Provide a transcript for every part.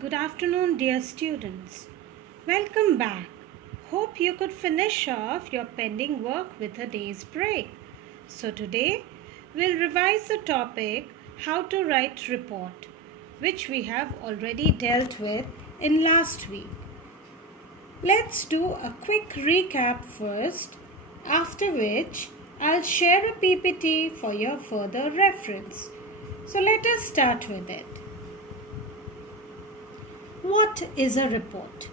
Good afternoon, dear students. Welcome back. Hope you could finish off your pending work with a day's break. So today we'll revise the topic how to write report, which we have already dealt with in last week. Let's do a quick recap first, after which I'll share a PPT for your further reference. So let us start with it. What is a report?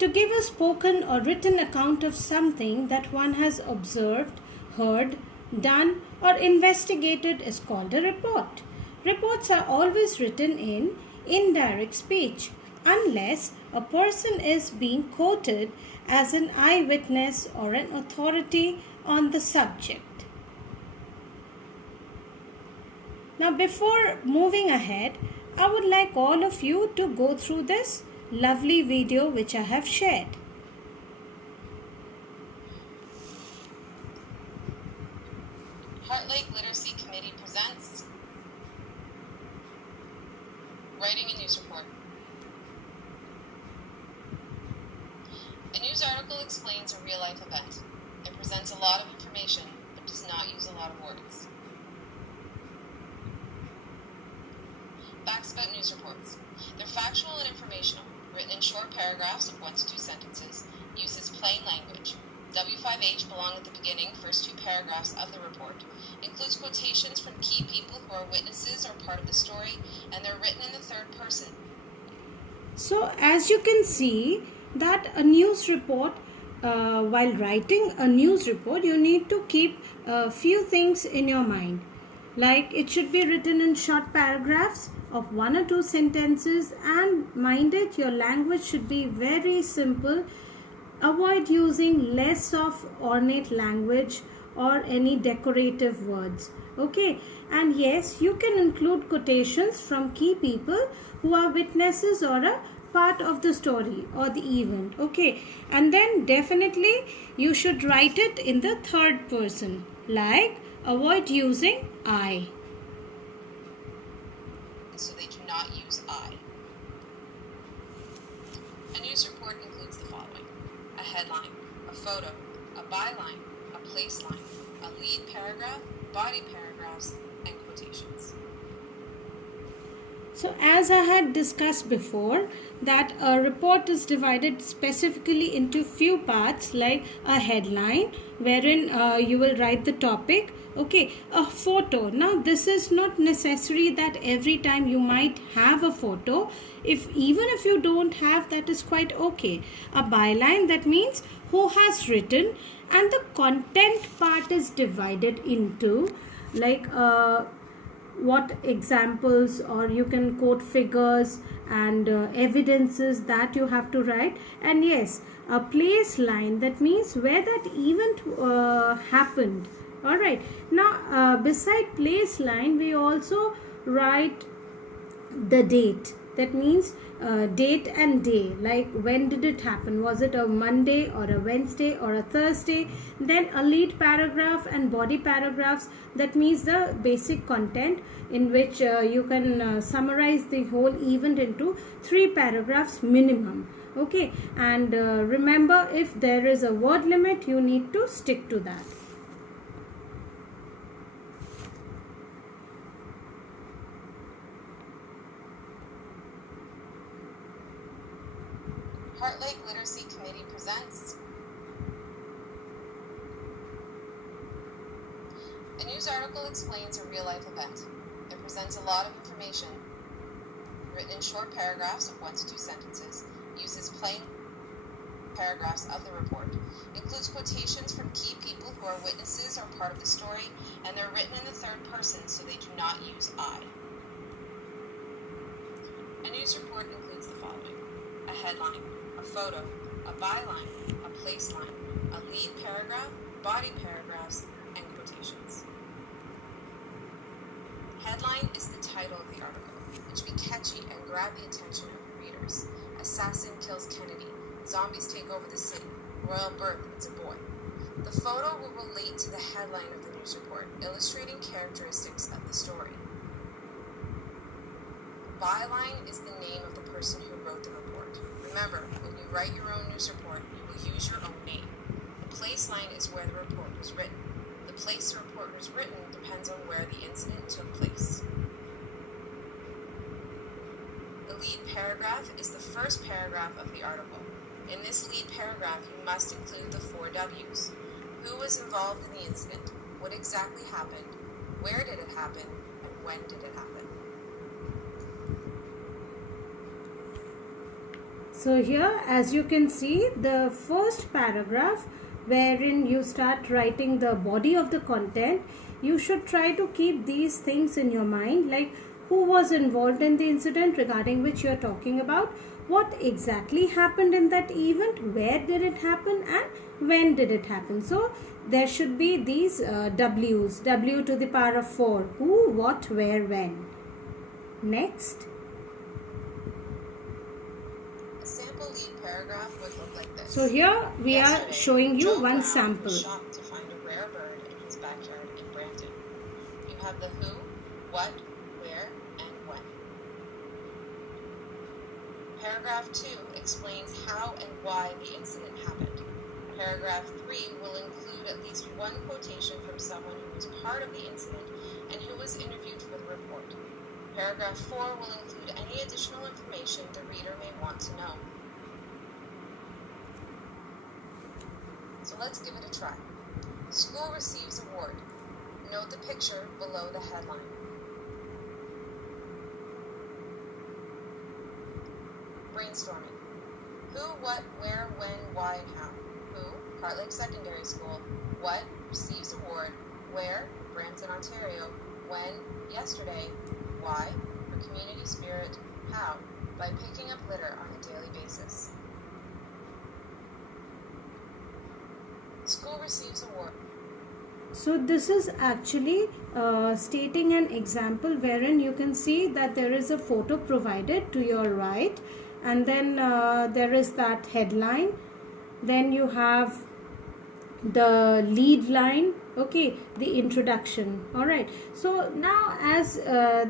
To give a spoken or written account of something that one has observed, heard, done, or investigated is called a report. Reports are always written in indirect speech unless a person is being quoted as an eyewitness or an authority on the subject. Now, before moving ahead, I would like all of you to go through this lovely video which I have shared. Heart Lake Literacy Committee presents Writing a News Report. A news article explains a real-life event. It presents a lot of information, but does not use a lot of words. Facts about news reports. They're factual and informational, written in short paragraphs of 1 to 2 sentences, uses plain language. W5H belong at the beginning, first 2 paragraphs of the report. Includes quotations from key people who are witnesses or part of the story, and they're written in the third person. So as you can see that a news report, while writing a news report, you need to keep a few things in your mind. Like it should be written in short paragraphs of 1 or 2 sentences, and mind it, your language should be very simple. Avoid using less of ornate language or any decorative words. Okay, and yes, you can include quotations from key people who are witnesses or a part of the story or the event. Okay, and then definitely you should write it in the third person. Like avoid using I. So they do not use I. A news report includes the following: a headline, a photo, a byline, a placeline, a lead paragraph, body paragraphs, and quotations. So as I had discussed before, that a report is divided specifically into few parts, like a headline wherein you will write the topic. Okay, a photo. Now this is not necessary that every time you might have a photo. Even if you don't have, that is quite okay. A byline, that means who has written, and the content part is divided into like what examples, or you can quote figures and evidences that you have to write. And yes, a place line, that means where that event happened. Alright, now beside place line we also write the date. That means date and day, like when did it happen, was it a Monday or a Wednesday or a Thursday. Then a lead paragraph and body paragraphs, that means the basic content in which you can summarize the whole event into 3 paragraphs minimum. Okay, and remember, if there is a word limit, you need to stick to that. Heart Lake Literacy Committee presents a news article explains a real-life event. It presents a lot of information, written in short paragraphs of 1 to 2 sentences, uses plain paragraphs of the report, includes quotations from key people who are witnesses or part of the story, and they're written in the third person, so they do not use I. A news report includes the following: a headline, a photo, a byline, a placeline, a lead paragraph, body paragraphs, and quotations. Headline is the title of the article. It should be catchy and grab the attention of readers. Assassin kills Kennedy. Zombies take over the city. Royal birth, it's a boy. The photo will relate to the headline of the news report, illustrating characteristics of the story. byline is the name of the person who wrote the report. Remember, when you write your own news report, you will use your own name. The place line is where the report was written. The place the report was written depends on where the incident took place. The lead paragraph is the first paragraph of the article. In this lead paragraph, you must include the 4 W's. Who was involved in the incident? What exactly happened? Where did it happen? And when did it happen? So here, as you can see, the first paragraph wherein you start writing the body of the content, you should try to keep these things in your mind, like who was involved in the incident regarding which you are talking about, what exactly happened in that event, where did it happen, and when did it happen. So there should be these W's, W to the power of 4, who, what, where, when. Next. A sample lead paragraph would look like this. So here we are Yesterday, showing you Joe one Brown sample. was shocked to find a rare bird in his backyard in Brampton. You have the who, what, where, and when. Paragraph 2 explains how and why the incident happened. Paragraph 3 will include at least one quotation from someone who was part of the incident and who was interviewed for the report. Paragraph 4 will include any additional information the reader may want to know. So let's give it a try. School receives award. Note the picture below the headline. Brainstorming. Who, what, where, when, why, and how. Who? Heart Lake Secondary School. What? Receives award. Where? Brampton, Ontario. When? Yesterday. Why? For community spirit. How? By picking up litter on a daily basis. School receives award. So this is actually stating an example wherein you can see that there is a photo provided to your right, and then there is that headline, then you have the lead line, okay, the introduction. All right, so now as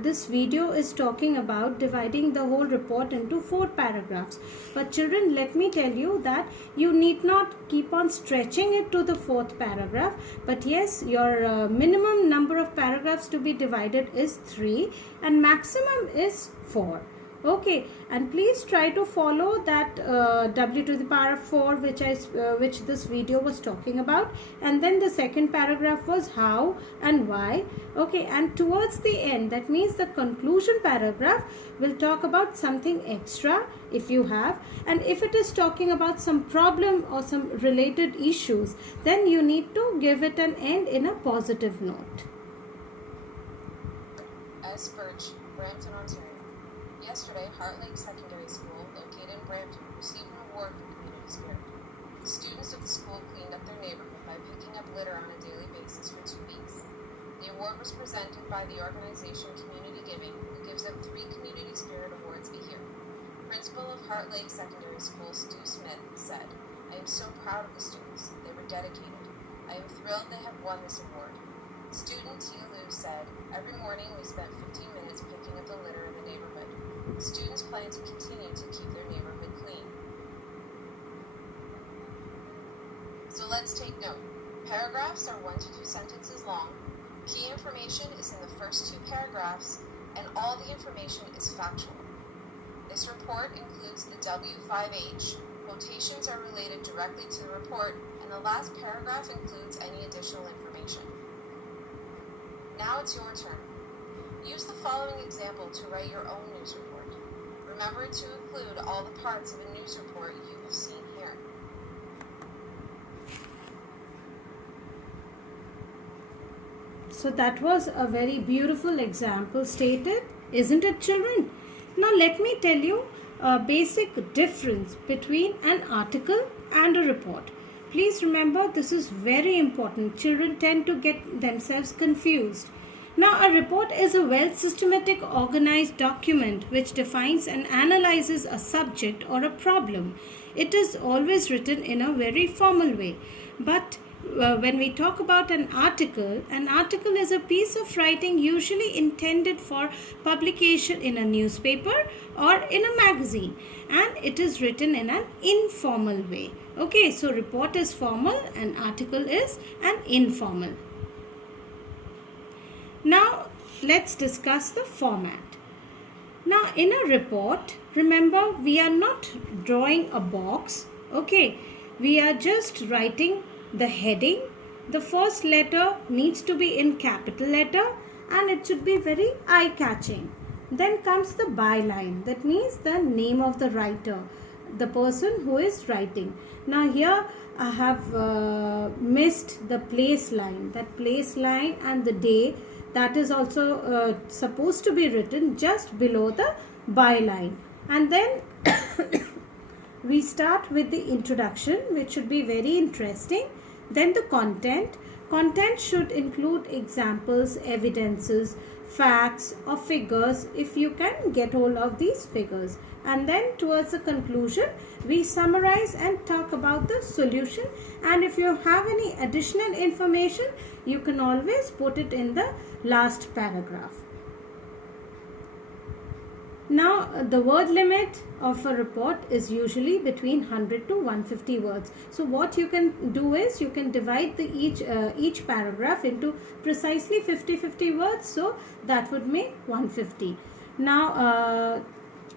this video is talking about dividing the whole report into 4 paragraphs, but children, let me tell you that you need not keep on stretching it to the 4th paragraph, but yes, your minimum number of paragraphs to be divided is 3 and maximum is 4. Okay, and please try to follow that W to the power of 4 which this video was talking about, and then the second paragraph was how and why. Okay, and towards the end, that means the conclusion paragraph will talk about something extra if you have, and if it is talking about some problem or some related issues, then you need to give it an end in a positive note. S. Birch, Brampton, Ontario. Yesterday, Heart Lake Secondary School, located in Brampton, received an award for community spirit. The students of the school cleaned up their neighborhood by picking up litter on a daily basis for 2 weeks. The award was presented by the organization Community Giving, who gives out 3 community spirit awards a year. Principal of Heart Lake Secondary School, Stu Smith, said, "I am so proud of the students. They were dedicated. I am thrilled they have won this award." Student Tia Lu said, "Every morning we spent 15 minutes picking up the litter in the neighborhood. Students plan to continue to keep their neighborhood clean." So let's take note. Paragraphs are 1 to 2 sentences long. Key information is in the first 2 paragraphs, and all the information is factual. This report includes the W5H. Quotations are related directly to the report, and the last paragraph includes any additional information. Now it's your turn. Use the following example to write your own news report. Remember to include all the parts of a news report you have seen here. So that was a very beautiful example stated, isn't it, children? Now let me tell you a basic difference between an article and a report. Please remember, this is very important. Children tend to get themselves confused. Now, a report is a well-systematic, organized document which defines and analyzes a subject or a problem. It is always written in a very formal way. But when we talk about an article is a piece of writing usually intended for publication in a newspaper or in a magazine, and it is written in an informal way. Okay, so report is formal and article is an informal. Now let's discuss the format. Now in a report, remember, we are not drawing a box. Okay, we are just writing the heading. The first letter needs to be in capital letter and it should be very eye-catching. Then comes the byline, that means the name of the writer, the person who is writing. Now here I have missed the place line. That place line and the day, that is also supposed to be written just below the byline. And then we start with the introduction, which should be very interesting. Then the content. Content should include examples, evidences, facts or figures if you can get hold of these figures. And then towards the conclusion, we summarize and talk about the solution. And if you have any additional information, you can always put it in the last paragraph. Now, the word limit of a report is usually between 100 to 150 words. So what you can do is you can divide each paragraph into precisely 50 words. So that would make 150. Now,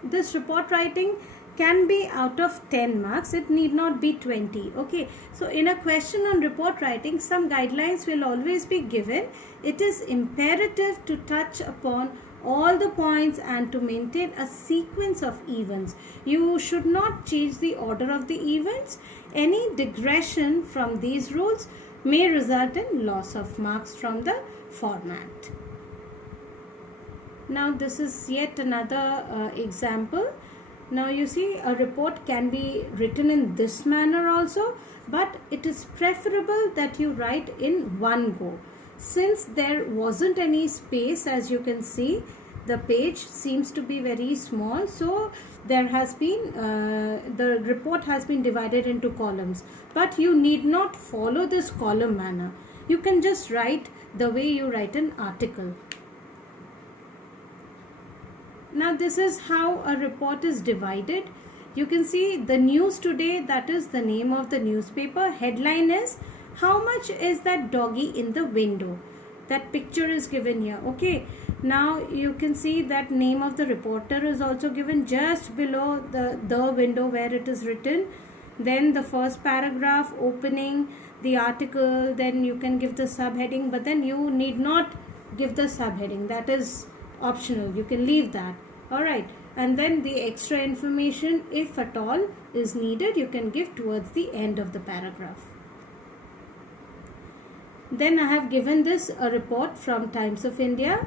this report writing can be out of 10 marks. It need not be 20. Okay. So in a question on report writing, some guidelines will always be given. It is imperative to touch upon all the points and to maintain a sequence of events. You should not change the order of the events. Any digression from these rules may result in loss of marks from the format. Now this is yet another example. Now you see, a report can be written in this manner also, but it is preferable that you write in one go. Since there wasn't any space, as you can see, the page seems to be very small, so there has been the report has been divided into columns, but you need not follow this column manner. You can just write the way you write an article. Now this is how a report is divided. You can see the news today, that is the name of the newspaper. Headline is, how much is that doggy in the window? That picture is given here. Okay, now you can see that name of the reporter is also given just below the window where it is written. Then the first paragraph opening the article, then you can give the subheading, but then you need not give the subheading. That is optional. You can leave that. Alright. And then the extra information, if at all is needed, you can give towards the end of the paragraph. Then I have given this a report from Times of India.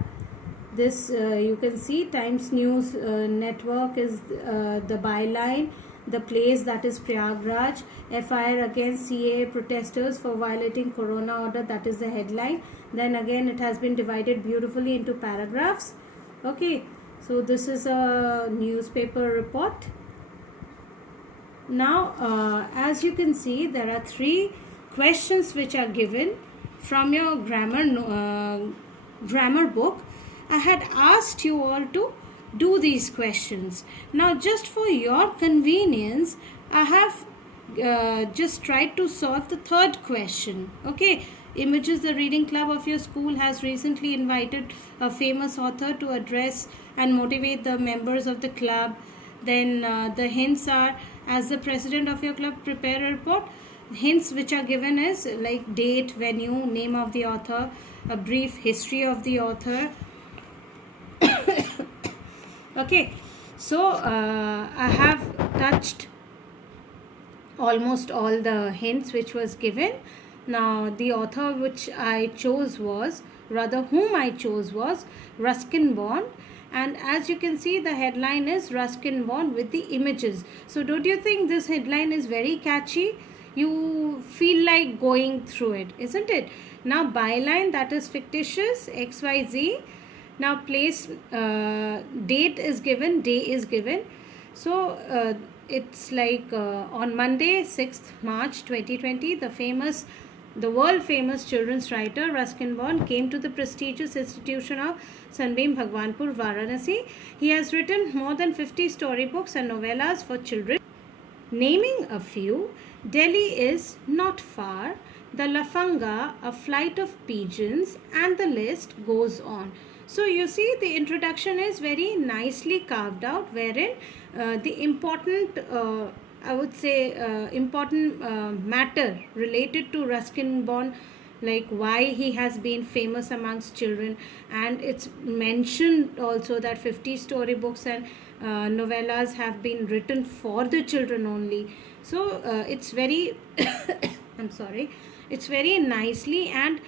This you can see Times News Network is the byline. The place, that is Prayagraj. FIR against CA protesters for violating Corona order, that is the headline. Then again it has been divided beautifully into paragraphs. Okay, so this is a newspaper report. Now as you can see, there are 3 questions which are given from your grammar book. I had asked you all to do these questions. Now just for your convenience, I have just tried to solve the 3rd question. Okay, Images, the reading club of your school has recently invited a famous author to address and motivate the members of the club. Then the hints are, as the president of your club, prepare a report. Hints which are given is like date, venue, name of the author, a brief history of the author. Okay, so I have touched almost all the hints which was given. Now the author which I chose was, rather whom I chose was Ruskin Bond, and as you can see the headline is Ruskin Bond with the images. So don't you think this headline is very catchy? You feel like going through it, isn't it? Now byline, that is fictitious, XYZ. Now place, date is given, day is given. So it's like on Monday 6th March 2020, the famous The world famous children's writer Ruskin Bond came to the prestigious institution of Sunbeam Bhagwanpur, Varanasi. He has written more than 50 storybooks and novellas for children. Naming a few, Delhi is not far, the Lafanga, a flight of pigeons, and the list goes on. So you see, the introduction is very nicely carved out, wherein the important important matter related to Ruskin Bond, like why he has been famous amongst children, and it's mentioned also that 50 storybooks and novellas have been written for the children only. So it's very I'm sorry, it's very nicely and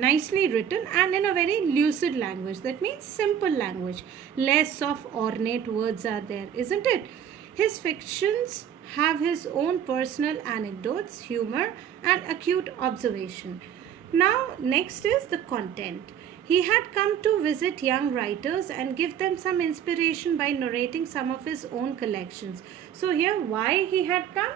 nicely written, and in a very lucid language, that means simple language, less of ornate words are there, isn't it? His fictions have his own personal anecdotes, humor, and acute observation. Now, next is the content. He had come to visit young writers and give them some inspiration by narrating some of his own collections. So, here, why he had come?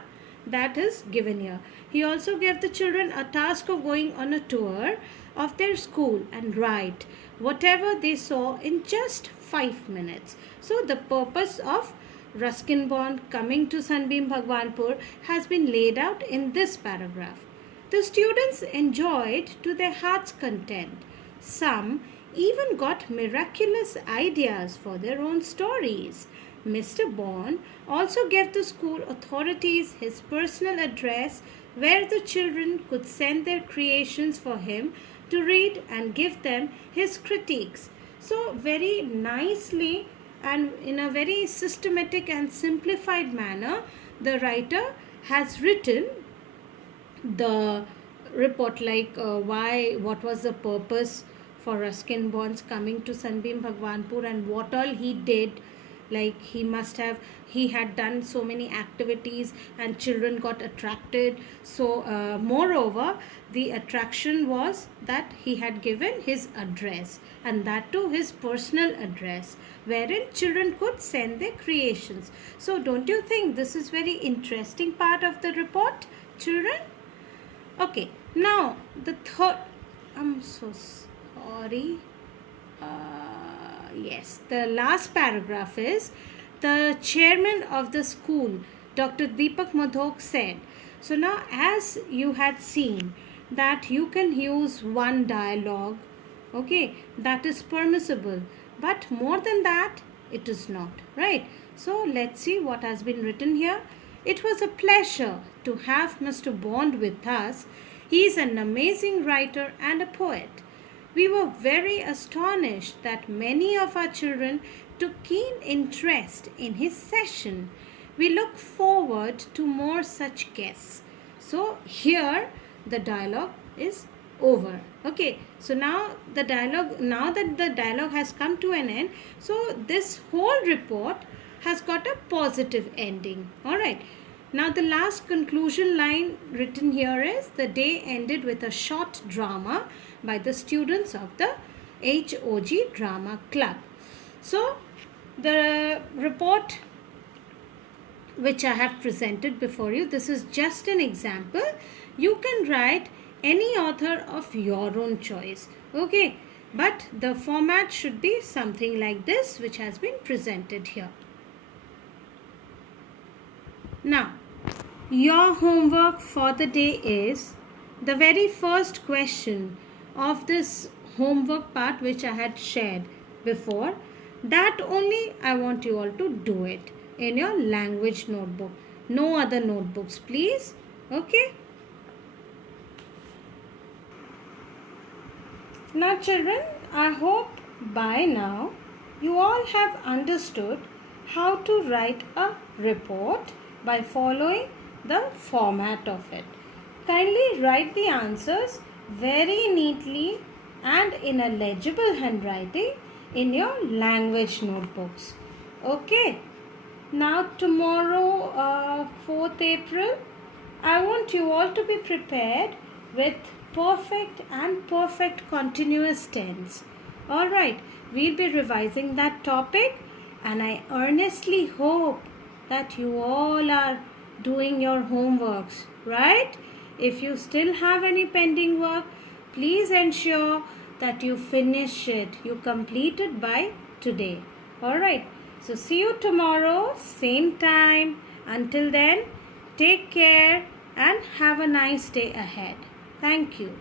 That is given here. He also gave the children a task of going on a tour of their school and write whatever they saw in just 5 minutes. So, the purpose of Ruskin Bond coming to Sunbeam Bhagwanpur has been laid out in this paragraph. The students enjoyed to their heart's content. Some even got miraculous ideas for their own stories. Mr. Bond also gave the school authorities his personal address where the children could send their creations for him to read and give them his critiques. So, very nicely and in a very systematic and simplified manner, the writer has written the report, like what was the purpose for Ruskin Bond's coming to Sunbeam Bhagwanpur and what all he did. Like he had done so many activities and children got attracted. So moreover, the attraction was that he had given his address, and that too his personal address, wherein children could send their creations. So don't you think this is very interesting part of the report, children? Okay, now the third, I'm so sorry. Yes, the last paragraph is the chairman of the school, Dr. Deepak Madhok, said. So now, as you had seen, that you can use one dialogue, okay, that is permissible, but more than that, it is not, right? So let's see what has been written here. It was a pleasure to have Mr. Bond with us. He is an amazing writer and a poet. We were very astonished that many of our children took keen interest in his session. We look forward to more such guests. So here the dialogue is over. Okay, so now that the dialogue has come to an end, so this whole report has got a positive ending. All right. Now the last conclusion line written here is, the day ended with a short drama by the students of the HOG Drama Club. So the report which I have presented before you, this is just an example. You can write any author of your own choice. Okay, but the format should be something like this, which has been presented here. Now, your homework for the day is the very first question of this homework part which I had shared before. That only I want you all to do it in your language notebook. No other notebooks, please. Okay. Now children, I hope by now you all have understood how to write a report by following the format of it. Kindly write the answers very neatly and in a legible handwriting in your language notebooks. Okay. Now tomorrow, 4th April, I want you all to be prepared with perfect and perfect continuous tense. Alright, we'll be revising that topic, and I earnestly hope that you all are doing your homeworks, right? If you still have any pending work, please ensure that you finish it, you complete it by today. Alright, so see you tomorrow, same time. Until then, take care and have a nice day ahead. Thank you.